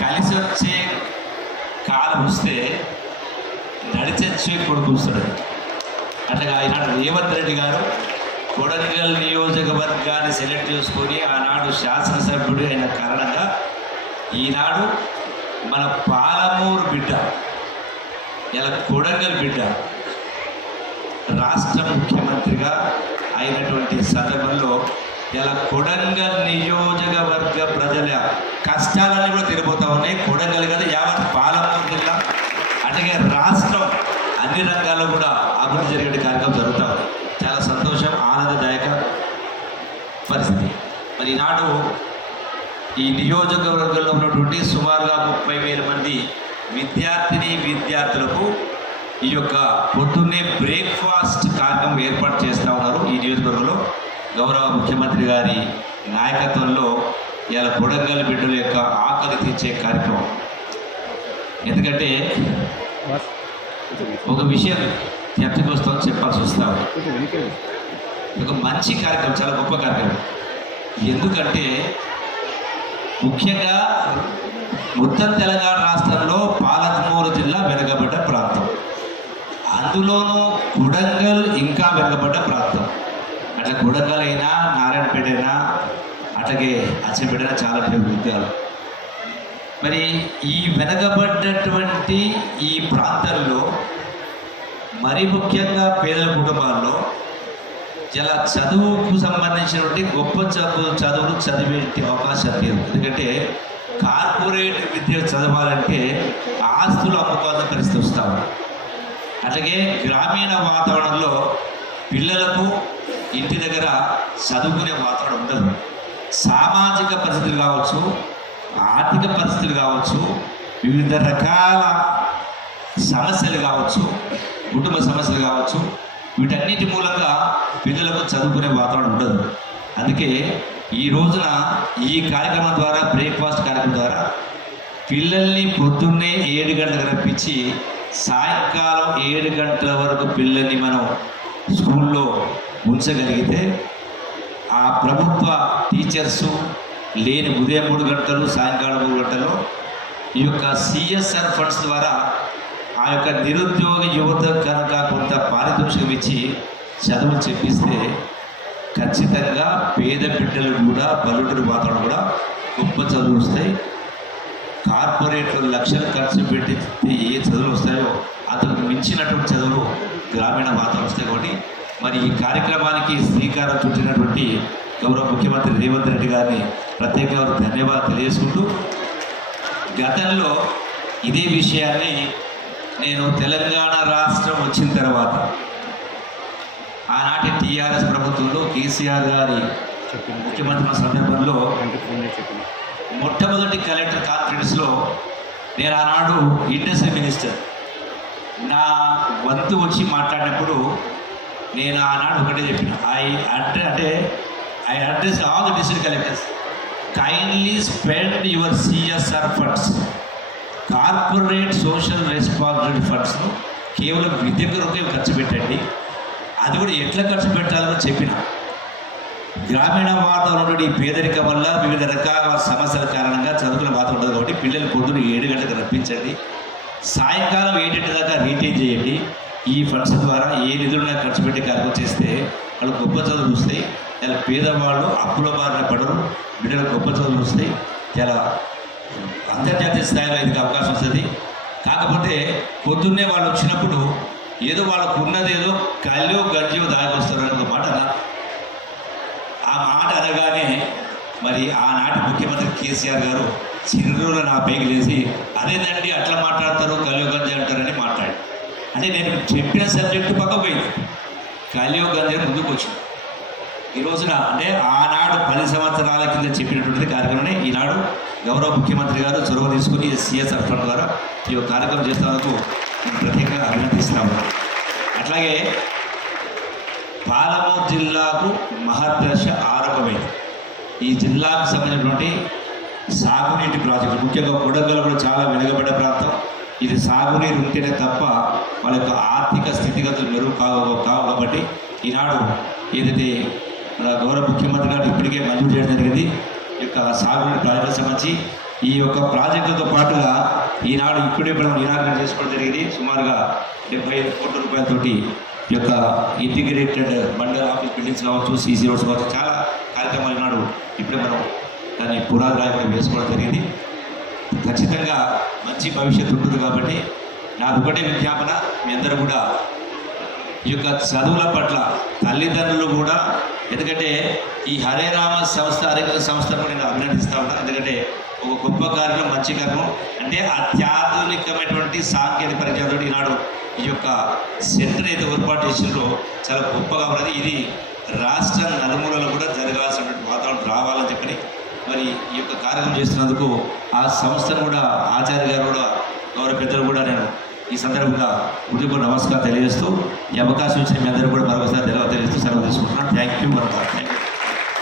కలిసి వచ్చే కాలం వస్తే నడిచొచ్చే కొడుకు వస్తాడు. అట్లాగా ఈనాడు రేవంత్ రెడ్డి గారు కొడంగల్ నియోజకవర్గాన్ని సెలెక్ట్ చేసుకొని ఆనాడు శాసనసభ్యుడు అయిన కారణంగా ఈనాడు మన పాలమూరు బిడ్డ, ఇలా కొడంగల్ బిడ్డ రాష్ట్ర ముఖ్యమంత్రిగా అయినటువంటి సందర్భంలో ఇలా కొడంగల్ నియోజకవర్గ ప్రజల కష్టాలన్నీ కూడా తిరిగిపోతూ ఉన్నాయి. కొడంగల్ కదా యావత్ పాలమూరు జిల్లా, అట్లాగే రాష్ట్రం అన్ని రంగాల్లో కూడా అభివృద్ధి జరిగే కార్యక్రమం జరుగుతూ ఉంది. చాలా సంతోషం, ఆనందదాయక పరిస్థితి. మరి ఈనాడు ఈ నియోజకవర్గంలో ఉన్నటువంటి సుమారుగా 30,000 మంది విద్యార్థులకు ఈ యొక్క పొద్దున్నే బ్రేక్ఫాస్ట్ కార్యక్రమం ఏర్పాటు చేస్తూ ఉన్నారు. ఈ నియోజకవర్గంలో గౌరవ ముఖ్యమంత్రి గారి నాయకత్వంలో ఇలా కొడంగల్ బిడ్డల యొక్క ఆకలి తీర్చే కార్యక్రమం. ఎందుకంటే ఒక విషయం జ్ఞప్తికి వస్తాం, చెప్పాల్సి వస్తా ఒక మంచి కార్యక్రమం, చాలా గొప్ప కార్యక్రమం. ఎందుకంటే ముఖ్యంగా మొత్తం తెలంగాణ రాష్ట్రంలో పాలమూరు జిల్లా వెనుకబడ్డ ప్రాంతం, అందులోనూ కొడంగల్ ఇంకా వెనుకబడ్డ ప్రాంతం. అట్లా కొడంగల్ అయినా, నారాయణపేట అయినా, అట్లాగే అచ్చంపేట అయినా చాలా ఉద్యోగాలు. మరి ఈ వెనకబడ్డటువంటి ఈ ప్రాంతంలో మరీ ముఖ్యంగా పేదల కుటుంబాల్లో ఇలా చదువుకు సంబంధించినటువంటి గొప్ప చదువులు చదివే అవకాశం లేదు. ఎందుకంటే కార్పొరేట్ విద్య చదవాలంటే ఆస్తులు అమ్ముకోవాల్సిన పరిస్థితి వస్తాము. అట్లాగే గ్రామీణ వాతావరణంలో పిల్లలకు ఇంటి దగ్గర చదువుకునే వాతావరణం ఉండదు. సామాజిక పరిస్థితులు కావచ్చు, ఆర్థిక పరిస్థితులు కావచ్చు, వివిధ రకాల సమస్యలు కావచ్చు, కుటుంబ సమస్యలు కావచ్చు, వీటన్నిటి మూలంగా పిల్లలకు చదువుకునే వాతావరణం ఉండదు. అందుకే ఈ రోజున ఈ కార్యక్రమం ద్వారా, బ్రేక్ఫాస్ట్ కార్యక్రమం ద్వారా పిల్లల్ని పొద్దున్నే 7 గంటలకు రప్పించి సాయంకాలం 7 గంటల వరకు పిల్లల్ని మనం స్కూల్లో ఉంచగలిగితే ఆ ప్రభుత్వ టీచర్సు లేని ఉదయం 3 గంటలు, సాయంకాలం 3 గంటలు ఈ యొక్క CSR ఫండ్స్ ద్వారా ఆ యొక్క నిరుద్యోగ యువత కనుక కొంత పారితోషికం ఇచ్చి చదువులు చెప్పిస్తే ఖచ్చితంగా పేద బిడ్డలు కూడా, పల్లెటూరు వాతావరణం కూడా గొప్ప చదువులు వస్తాయి. కార్పొరేట్లు లక్షలు ఖర్చు పెట్టి ఏ చదువులు వస్తాయో అంతకు మించినటువంటి చదువులు గ్రామీణ వాతావరణం వస్తాయి. కాబట్టి మరి ఈ కార్యక్రమానికి శ్రీకారం చుట్టినటువంటి గౌరవ ముఖ్యమంత్రి రేవంత్ రెడ్డి గారిని ప్రత్యేకంగా ధన్యవాదాలు తెలియజేసుకుంటూ, గతంలో ఇదే విషయాన్ని నేను తెలంగాణ రాష్ట్రం వచ్చిన తర్వాత ఆనాటి టీఆర్ఎస్ ప్రభుత్వంలో కేసీఆర్ గారి ముఖ్యమంత్రి సందర్భంలో మొట్టమొదటి కలెక్టర్ కాన్ఫరెన్స్లో నేను ఆనాడు ఇండస్ట్రీ మినిస్టర్ నా వంతు వచ్చి మాట్లాడినప్పుడు నేను ఆనాడు ఒకటే చెప్పిన, I address all the district collectors, kindly spend your CSR funds, corporate social responsibility ఫండ్స్ను కేవలం విద్య కొరకు ఖర్చు పెట్టండి. అది కూడా ఎట్లా ఖర్చు పెట్టాలని చెప్పిన. గ్రామీణ వాతావరణంలో ఈ పేదరికం వల్ల వివిధ రకాల సమస్యల కారణంగా చదువుకునే వాతావరణం ఉండదు. కాబట్టి పిల్లలు పొద్దున 7 గంటలకు రప్పించండి, సాయంకాలం 7 దాకా రీటైన్ చేయండి. ఈ ఫండ్స్ ద్వారా ఏ నిధులున్నా ఖర్చు పెట్టి కార్యక్రమం చేస్తే వాళ్ళు గొప్ప చదువులు వస్తాయి. ఇలా పేదవాళ్ళు అప్పుల బారిన పడరు, బిడ్డలకు గొప్ప చదువులు వస్తాయి. చాలా అంతర్జాతీయ స్థాయిలో ఇది అవకాశం వస్తుంది. కాకపోతే పొద్దున్నే వాళ్ళు వచ్చినప్పుడు ఏదో వాళ్ళకు ఉన్నదేదో కళ్ళో గంజియో దాగొస్తారు అని ఒక మాట అన్నారు. ఆ మాట అనగానే మరి ఆనాటి ముఖ్యమంత్రి కేసీఆర్ గారు చిరునవ్వులో నా పైకి లేచి, అదేనండి అట్లా మాట్లాడతారు, కళ్ళో గంజి అంటారని మాట్లాడి, అంటే నేను చెప్పిన సబ్జెక్టు పక్క పోయింది, కళ్ళో గంజి ముందుకు వచ్చింది. ఈ రోజున అంటే ఆనాడు 10 సంవత్సరాల కింద చెప్పినటువంటి కార్యక్రమాన్ని ఈనాడు గౌరవ ముఖ్యమంత్రి గారు చొరవ తీసుకుని CSR ఫండ్ ద్వారా ఈ కార్యక్రమం చేస్తున్నందుకు నేను ప్రత్యేకంగా అభినందిస్తున్నాము. అట్లాగే పాలమూరు జిల్లాకు మహర్దశ ఆరంభమైంది. ఈ జిల్లాకు సంబంధించినటువంటి సాగునీటి ప్రాజెక్టులు, ముఖ్యంగా కొడంగల్ కూడా చాలా వెనుకబడ్డ ప్రాంతం. ఇది సాగునీరు ఉంటేనే తప్ప వాళ్ళ యొక్క ఆర్థిక స్థితిగతులు మెరుగు కావు కాబట్టి ఈనాడు ఏదైతే మన గౌరవ ముఖ్యమంత్రి గారు ఇప్పటికే మంజూరు చేయడం జరిగింది. ఈ యొక్క సాగునీటి ప్రాజెక్టులకు సంబంధించి ఈ యొక్క ప్రాజెక్టులతో పాటుగా ఈనాడు ఇప్పుడే మనం ఇనాగ్రేట్ చేసుకోవడం జరిగింది. సుమారుగా 75 కోట్ల రూపాయలతోటి ఈ యొక్క ఇంటిగ్రేటెడ్ మండల్ ఆఫీస్ బిల్డింగ్స్ కావచ్చు, సీసీ రోడ్స్ కావచ్చు, చాలా కార్యక్రమాలు ఈనాడు ఇప్పుడే మనం దాన్ని పునాది కూడా వేసుకోవడం జరిగింది. ఖచ్చితంగా మంచి భవిష్యత్తు ఉంటుంది కాబట్టి నాకు ఒకటే విజ్ఞాపన, మీ అందరూ కూడా ఈ యొక్క చదువుల పట్ల తల్లిదండ్రులు కూడా, ఎందుకంటే ఈ హరే రామ సంస్థ ఆరోగ్య సంస్థను నేను అభినందిస్తూ ఉంటాను. ఎందుకంటే ఒక గొప్ప కార్యక్రమం, మంచి కార్యక్రమం, అంటే అత్యాధునికమైనటువంటి సాంకేతిక పరిజ్ఞానంతో ఈనాడు ఈ యొక్క సెంటర్ అయితే ఏర్పాటు చేసిందో చాలా గొప్పగా ఉన్నది. ఇది రాష్ట్ర నలుమూలలో కూడా జరగాల్సినటువంటి వాతావరణం రావాలని చెప్పని మరి ఈ యొక్క కార్యక్రమం చేస్తున్నందుకు ఆ సంస్థను కూడా ఆచార్య గారు కూడా గౌరవ పెద్దలు కూడా నేను ఈ సందర్భంగా హృదయపూర్వక నమస్కారం తెలియజేస్తూ ఈ అవకాశం ఇచ్చిన మీ అందరూ కూడా మరొకసారి తెలియజేస్తూ సెలవు తీసుకుంటున్నాను. Thank you.